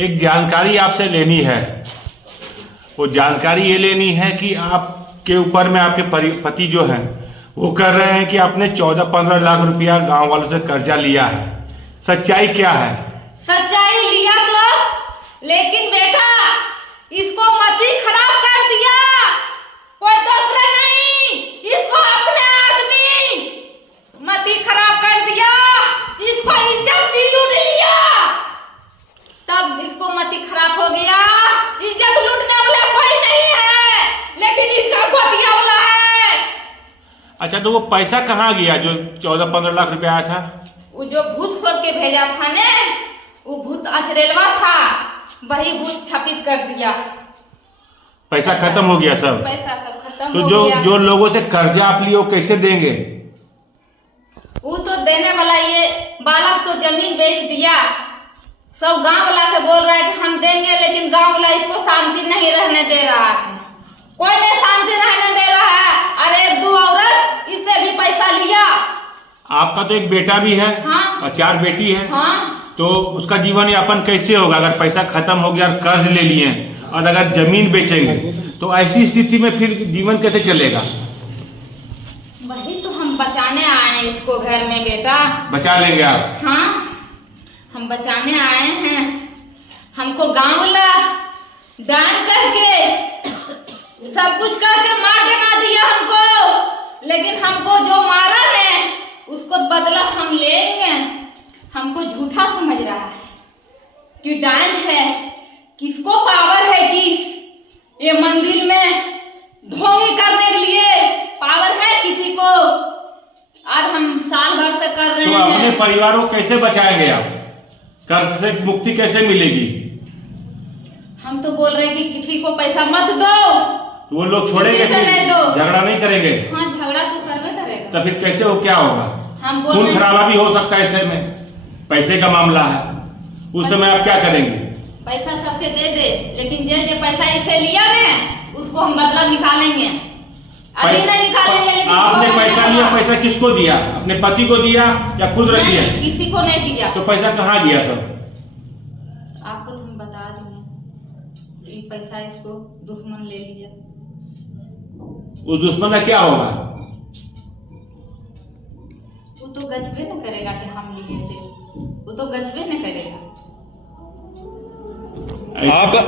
एक जानकारी आपसे लेनी है। वो जानकारी ये लेनी है कि आपके ऊपर में आपके पति जो हैं वो कर रहे हैं कि आपने 14-15 लाख रुपया गांव वालों से कर्जा लिया है। सच्चाई क्या है? सच्चाई लिया तो, लेकिन बेटा इसको मत ही खराब कर दिया, कोई दूसरा नहीं, इसको अपने आदमी मत ही खराब कर दिया, इसको इज्जत भी लूट लिया, तब इसको मत ही खराब हो गया। इज्जत लूटने वाला कोई नहीं है, लेकिन इसका गोतिया वाला है। अच्छा, तो वो पैसा कहाँ गया जो 14-15 लाख रुपया आया था? वो जो भूत सोच के भेजा था ने, वो भूत अचरेलवा था, वही भूत छपित कर दिया। पैसा खत्म हो गया सब? पैसा सब खत्म तो हो गया। जो लोगों से कर्जा आप लिए वो कैसे देंगे? वो तो देने वाला ये बालक तो जमीन बेच दिया, सब गांव वाला से बोल रहा है कि हम देंगे, लेकिन गांव वाला इसको शांति नहीं रहने दे रहा है, कोई नहीं शांति रहने दे रहा है। अरे 2 औरत इससे भी पैसा लिया। आपका तो एक बेटा भी है। हाँ। और 4 बेटी है। हाँ। तो उसका जीवन यापन कैसे होगा अगर पैसा खत्म हो गया, कर्ज ले लिए और अगर जमीन बेचेंगे तो ऐसी स्थिति में फिर जीवन कैसे चलेगा? वही तो हम बचाने आए हैं इसको घर में बेटा। बचा लेंगे आप? हाँ, हम बचाने आए हैं। हमको गांव वाला दान करके सब कुछ करके मार डगा दिया हमको, लेकिन हमको जो मारा है उसको बदला हम लेंगे। हमको झूठा समझ रहा है कि डांस है, किसको पावर है कि ये मंदिर में ढोंगी करने के लिए पावर है किसी को। आज हम साल भर से कर रहे तो हैं। अपने परिवार को कैसे बचाएंगे आप? कर्ज से मुक्ति कैसे मिलेगी? हम तो बोल रहे हैं कि किसी को पैसा मत दो, तो वो लोग छोड़ेंगे? किसी से नहीं दो। झगड़ा नहीं करेंगे? हाँ, झगड़ा तो करवे करेगा। तो फिर कैसे हो, क्या होगा? हम बोल खून रहे हैं खराबा भी हो सकता है, ऐसे में पैसे का मामला है, उस समय आप क्या करेंगे? पैसा सबके दे दे, लेकिन जो पैसा इसे लिया ना उसको हम बदला निकालेंगे। अभी नहीं निकालेंगे, लेकिन आपने पैसा लिया, होगा। पैसा किसको दिया? अपने पति को दिया या खुद रख दिया? नहीं, किसी को नहीं दिया। तो पैसा कहाँ दिया सब? आपको तो हम बता देंगे, ये पैसा इसको दुश्मन ले लिया। उस दुश्मन का क्या होगा? वो तो गजबे न करेगा कि हम लिए से, वो तो गजबे न करेगा।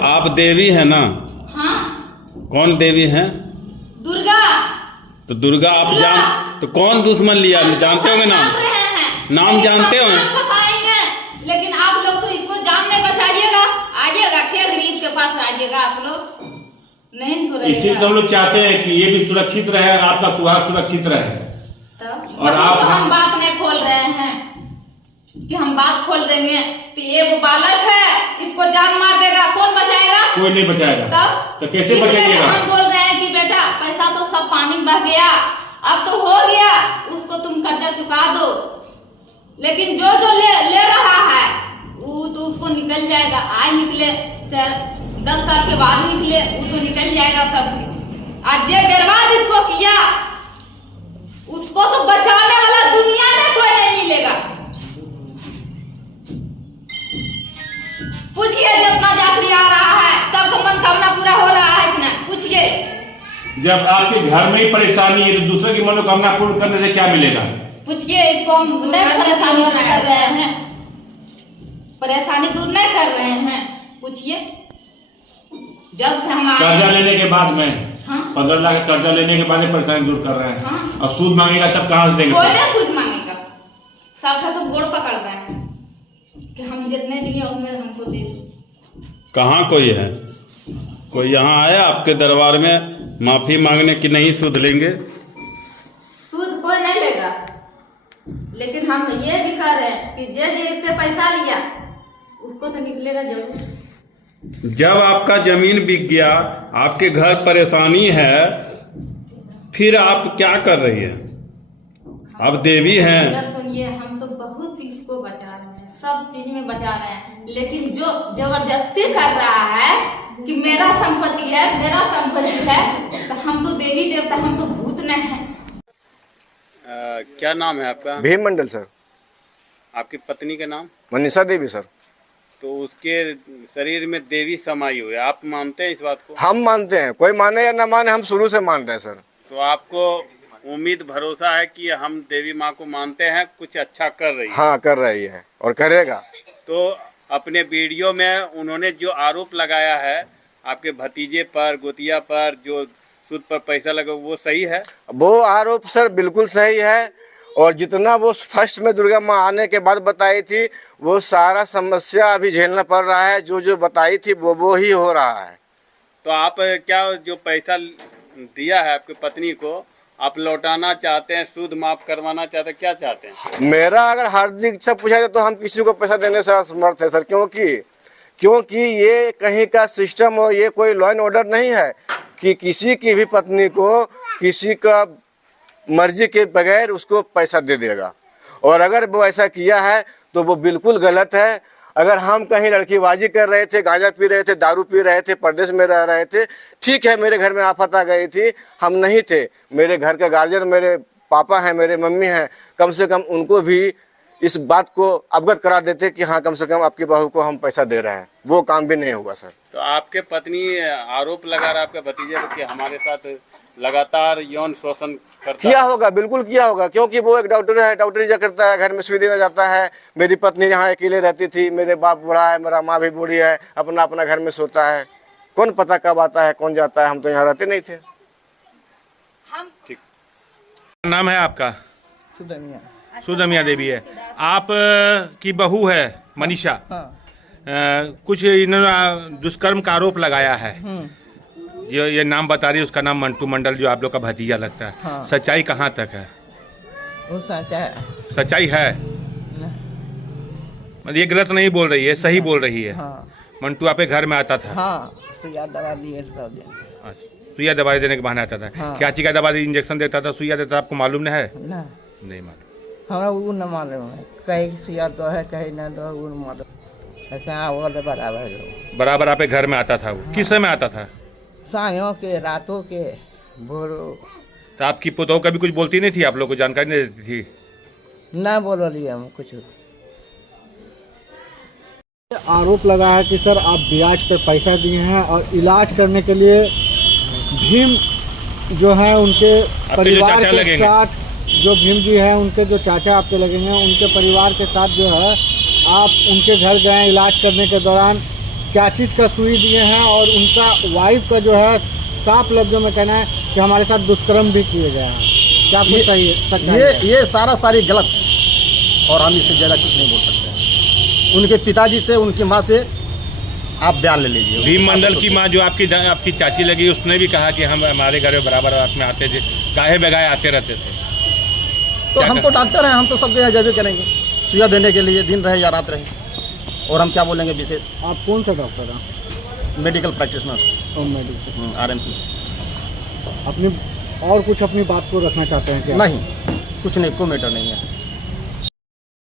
आप देवी है ना? हाँ। कौन देवी है? दुर्गा। तो दुर्गा आप जान, तो कौन दुश्मन लिया जानते होंगे ना? जान रहे हैं, नाम जानते हो? बताएंगे, लेकिन आप लोग तो इसको जान नहीं बचाइएगा। आइएगा खेलगरीब के पास, आइएगा आप लोग, नहीं तो इसी तो हम लोग चाहते हैं कि ये भी सुरक्षित रहे, आपका सुहाग सुरक्षित रहे। और आप तो हम बात नहीं खोल रहे हैं कि हम बात खोल देंगे तो ये वो बालक है, इसको जान मार देगा, कौन बचाएगा? कोई नहीं बचाएगा। तब तो कैसे बचाइएगा? हम बोल रहे हैं कि बेटा पैसा तो सब पानी में बह गया, अब तो हो गया, उसको तुम कर्जा चुका दो, लेकिन जो ले रहा है वो तो उसको निकल जाएगा। आज निकले 10 साल के बाद निकले, वो तो निकल जाएगा सब। आज जे बर्बाद इसको किया उसको तो बचाने वाला दुनिया में कोई नहीं मिलेगा। पूछिए, जितना यात्री आ रहा है सबका मनोकामना पूरा हो रहा है कि नहीं, पूछिए। जब आपके घर में ही परेशानी है तो दूसरे की मनोकामना पूर्ण करने से क्या मिलेगा? पूछिए, इसको हम नहीं परेशानी दूर कर रहे हैं, परेशानी दूर नहीं कर रहे हैं। पूछिए, जब से हम कर्जा लेने के बाद में, हाँ? 15 लाख का कर्जा लेने के बाद परेशानी दूर कर रहे हैं। हाँ? और सूद मांगेगा तब कहाँ से देंगे? कोई नहीं सूद मांगेगा, सबका तो गोड़ पकड़ रहे हैं कि हम जितने दिए उनमें हमको दे दो। कहाँ कोई है? कोई यहाँ आया आपके दरबार में माफी मांगने की नहीं सूद लेंगे? सूद कोई नहीं लेगा, लेकिन हम ये भी कह रहे हैं कि जे इससे पैसा लिया उसको तो निकलेगा जरूर। जब आपका जमीन बिक गया, आपके घर परेशानी है, फिर आप क्या कर रही है? आप देवी हैं। सुनिए, हम तो बहुत इसको बचा रहे हैं, सब चीज में बचा रहे हैं, लेकिन जो जबरदस्ती कर रहा है कि मेरा संपत्ति है, मेरा संपत्ति है, तो हम तो देवी देवता, हम तो भूत नहीं है। क्या नाम है आपका? भीम मंडल सर। आपकी पत्नी का नाम? मनीषा देवी सर। तो उसके शरीर में देवी समाई हुई है, आप मानते हैं इस बात को? हम मानते हैं, कोई माने या ना माने, हम शुरू से मान रहे हैं सर। तो आपको उम्मीद भरोसा है कि हम देवी माँ को मानते हैं, कुछ अच्छा कर रही है? हाँ, कर रही है और करेगा। तो अपने वीडियो में उन्होंने जो आरोप लगाया है आपके भतीजे पर, गोतिया पर, जो सूद पर पैसा लगा, वो सही है? वो आरोप सर बिल्कुल सही है, और जितना वो फर्स्ट में दुर्गा माँ आने के बाद बताई थी, वो सारा समस्या अभी झेलना पड़ रहा है। जो जो बताई थी वो ही हो रहा है। तो आप क्या जो पैसा दिया है आपकी पत्नी को, आप लौटाना चाहते हैं, सूद माफ करवाना चाहते हैं, क्या चाहते हैं? मेरा अगर हार्दिक इच्छा पूछा जाए तो हम किसी को पैसा देने से असमर्थ है सर, क्योंकि ये कहीं का सिस्टम और ये कोई लॉ एंड ऑर्डर नहीं है कि किसी की भी पत्नी को किसी का मर्जी के बगैर उसको पैसा दे देगा। और अगर वो ऐसा किया है तो वो बिल्कुल गलत है। अगर हम कहीं लड़कीबाजी कर रहे थे, गांजा पी रहे थे, दारू पी रहे थे, परदेश में रह रहे थे, ठीक है, मेरे घर में आफत आ गई थी, हम नहीं थे, मेरे घर के गार्जियन मेरे पापा हैं, मेरे मम्मी हैं, कम से कम उनको भी इस बात को अवगत करा देते कि हाँ कम से कम आपकी बहू को हम पैसा दे रहे हैं। वो काम भी नहीं हुआ सर। तो आपके पत्नी आरोप लगा रहा है आपके भतीजे पर कि हमारे साथ लगातार यौन शोषण करता किया होगा, बिल्कुल किया होगा, क्योंकि वो एक डॉक्टर है, डॉक्टरी जा करता है, घर में सुई देना जाता है। मेरी पत्नी यहाँ अकेले रहती थी, मेरे बाप बूढ़ा है, मेरा माँ भी बूढ़ी है, अपना अपना घर में सोता है, कौन पता कब आता है कौन जाता है, हम तो यहाँ रहते नहीं थे। ठीक। नाम है आपका? सुदमिया। सुदमिया देवी है। आप की बहू है मनीषा। हाँ। कुछ इन्होंने दुष्कर्म का आरोप लगाया है। जो ये नाम बता रही है उसका नाम मंटू मंडल, जो आप लोग का भतीजा लगता है। हाँ। सच्चाई कहाँ तक है? वो सच्चा है। सच्चाई है? मतलब ये गलत नहीं बोल रही है, सही बोल रही है। हाँ। मंटू आपके घर में आता था? हाँ, सुइया दवा दिए सब दिन। सुइया दवाई देने के बहाने आता था? हाँ। क्या चीज का दवाई, इंजेक्शन देता था, सुइया देता था, आपको मालूम नहीं है? ना, नहीं मालूम। हमारा वो न मालूम है, कहीं सुइया दो है कहीं ना दो, वो न मालूम। ऐसा वो बराबर लोग बराबर आपके घर में आता था वो? हाँ। किस समय आता था? सायों के, रातों के, भोरों। तो आपकी पुतोह कभी कुछ बोलती नहीं थी, आप लोग को जानकारी नहीं देती थी? ना बोलो लिए हम कुछ। आरोप लगा है कि सर आप ब्याज पर पैसा दिए हैं और इलाज करने के लिए भीम जो है उनके परिवार के साथ, जो भीम जी है उनके जो चाचा आपके लगेंगे, उनके परिवार के साथ जो है आप उनके घर गए इलाज करने के दौरान, क्या चीज़ का सुई दिए हैं, और उनका वाइफ का जो है साफ लफ्जों में कहना है कि हमारे साथ दुष्कर्म भी किए गए हैं। क्या कुछ सही है? ये सारी गलत है और हम इससे ज़्यादा कुछ नहीं बोल सकते हैं। उनके पिताजी से, उनकी माँ से आप बयान ले लीजिए। भीम मंडल की माँ जो आपकी चाची लगी, उसने भी कहा कि हम हमारे घर में बराबर रात में आते थे, गाहे बगाए आते रहते थे। तो हम तो डॉक्टर हैं, हम तो सबके यहाँ जैसे करेंगे सुइया देने के लिए, दिन रहे या रात रहे, और हम क्या बोलेंगे विशेष। आप कौन सा डॉक्टर हैं? Medical practitioner, medicine. RMP। अपनी और कुछ अपनी बात को रखना चाहते हैं क्या? नहीं, कुछ नहीं, कोई मैटर नहीं है।